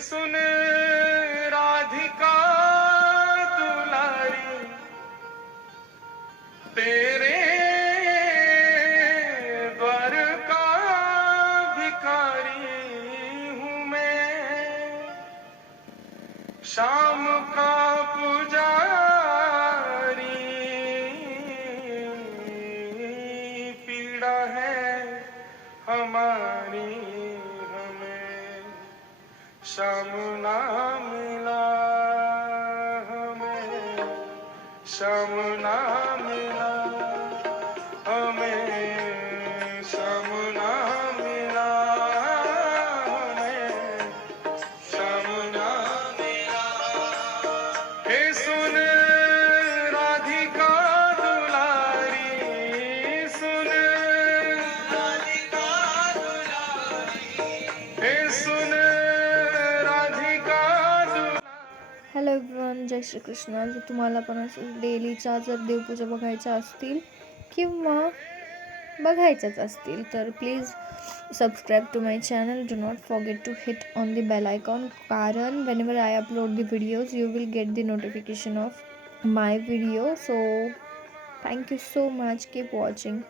सुन राधिका दुलारी, तेरे द्वार का भिखारी हूँ मैं। शाम का पुजारी पीड़ा है हमारी। हमें সামনা মিলা হমে সামনা মিলা হমে সামনা মিলা হমে সামনা মিলা হে সুন हॅलो एवरीवन जय श्रीकृष्ण जर तुम्हाला पण असं डेलीच्या जर देवपूजा बघायच्या असतील किंवा बघायच्याच असतील तर please subscribe to my channel do not forget to hit on the bell icon कारण whenever I upload the videos you will get the notification of my video so thank you so much keep watching